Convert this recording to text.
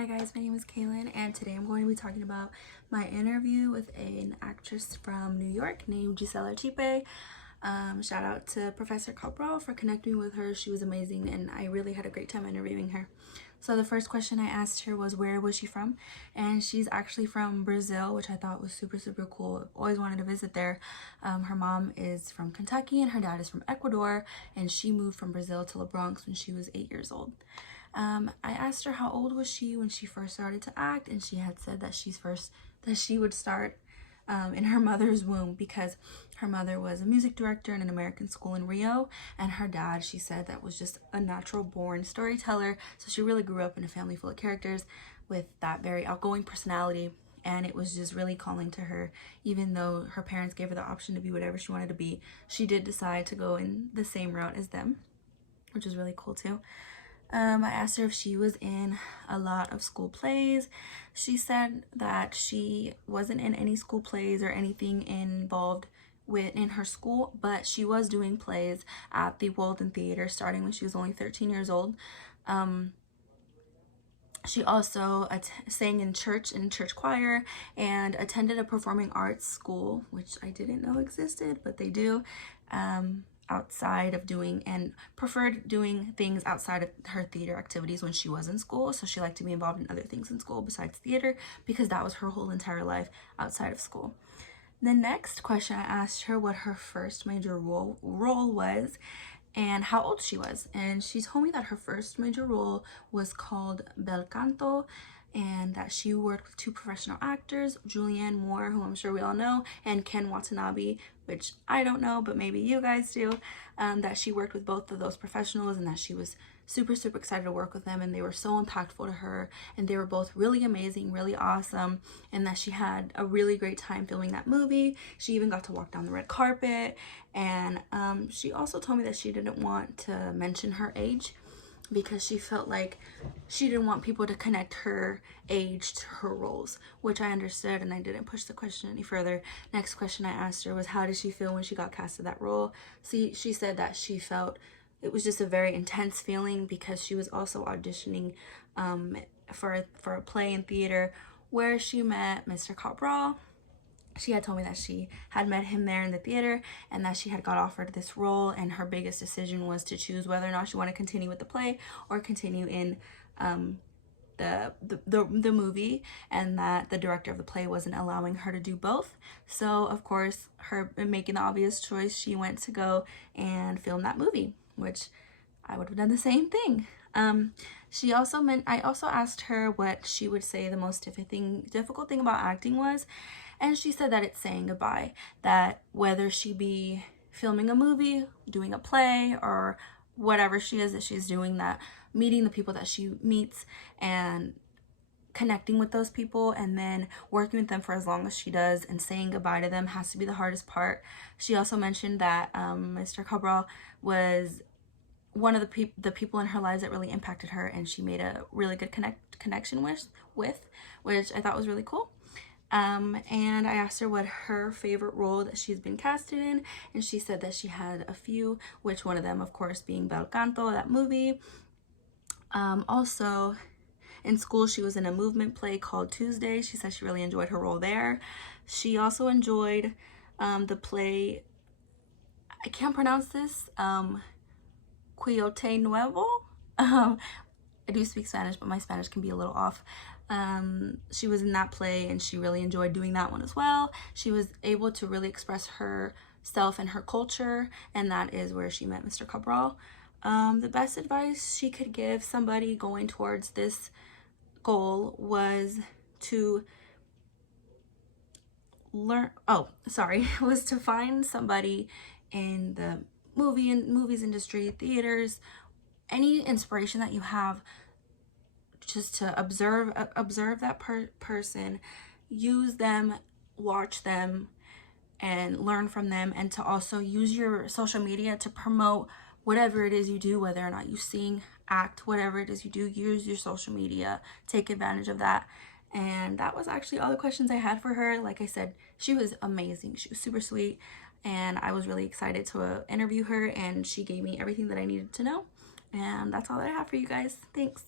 Hi guys, my name is Kalyn and today I'm going to be talking about my interview with an actress from New York named Gisela Chipe. Shout out to Professor Cabral for connecting me with her. She was amazing and I really had a great time interviewing her. So the first question I asked her was where was she from, and she's actually from Brazil, which I thought was super cool. I've always wanted to visit there. Her mom is from Kentucky and her dad is from Ecuador, and she moved from Brazil to the Bronx when she was 8 years old. I asked her how old was she when she first started to act, and she had said that she would start in her mother's womb because her mother was a music director in an American school in Rio, and her dad, she said, that was just a natural born storyteller. So she really grew up in a family full of characters with that very outgoing personality, and it was just really calling to her. Even though her parents gave her the option to be whatever she wanted to be, she did decide to go in the same route as them, which was really cool too. I asked her if she was in a lot of school plays. She said that she wasn't in any school plays or anything involved in her school, but she was doing plays at the Walden Theater starting when she was only 13 years old. She also sang in church choir, and attended a performing arts school, which I didn't know existed, but they do. Outside of doing, and preferred doing things outside of her theater activities when she was in school. So she liked to be involved in other things in school besides theater because that was her whole entire life outside of school. The next question, I asked her what her first major role was and how old she was, and she told me that her first major role was called Bel Canto, and that she worked with two professional actors, Julianne Moore, who I'm sure we all know, and Ken Watanabe, which I don't know, but maybe you guys do. That she worked with both of those professionals and that she was super excited to work with them, and they were so impactful to her, and they were both really amazing, really awesome, and that she had a really great time filming that movie. She even got to walk down the red carpet, and she also told me that she didn't want to mention her age because she felt like she didn't want people to connect her age to her roles, which I understood, and I didn't push the question any further. Next question I asked her was how did she feel when she got cast to that role. She said that she felt it was just a very intense feeling because she was also auditioning for a play in theater where she met Mr. Cabral. She had told me that she had met him there in the theater and that she had got offered this role, and her biggest decision was to choose whether or not she wanted to continue with the play or continue in the movie, and that the director of the play wasn't allowing her to do both. So of course, her making the obvious choice, she went to go and film that movie, which I would have done the same thing. I also asked her what she would say the most difficult thing about acting was, and she said that it's saying goodbye. That whether she be filming a movie, doing a play, or whatever she is that she's doing, that meeting the people that she meets and connecting with those people and then working with them for as long as she does and saying goodbye to them has to be the hardest part. She also mentioned that Mr. Cabral was one of the people in her lives that really impacted her, and she made a really good connection with, which I thought was really cool. And I asked her what her favorite role that she's been casted in, and she said that she had a few, which one of them, of course, being Bel Canto, that movie. Also, in school, she was in a movement play called Tuesday. She said she really enjoyed her role there. She also enjoyed the play, I can't pronounce this, Quiote Nuevo. I do speak Spanish, but my Spanish can be a little off. She was in that play and she really enjoyed doing that one as well. She was able to really express herself and her culture, and that is where she met Mr. Cabral. The best advice she could give somebody going towards this goal was to was to find somebody in the movies industry, theaters, any inspiration that you have, just to observe that person, use them, watch them, and learn from them, and to also use your social media to promote whatever it is you do, whether or not you sing, act, whatever it is you do, use your social media, take advantage of that. And that was actually all the questions I had for her. Like I said, she was amazing. She was super sweet, and I was really excited to interview her, and she gave me everything that I needed to know. And that's all that I have for you guys. Thanks.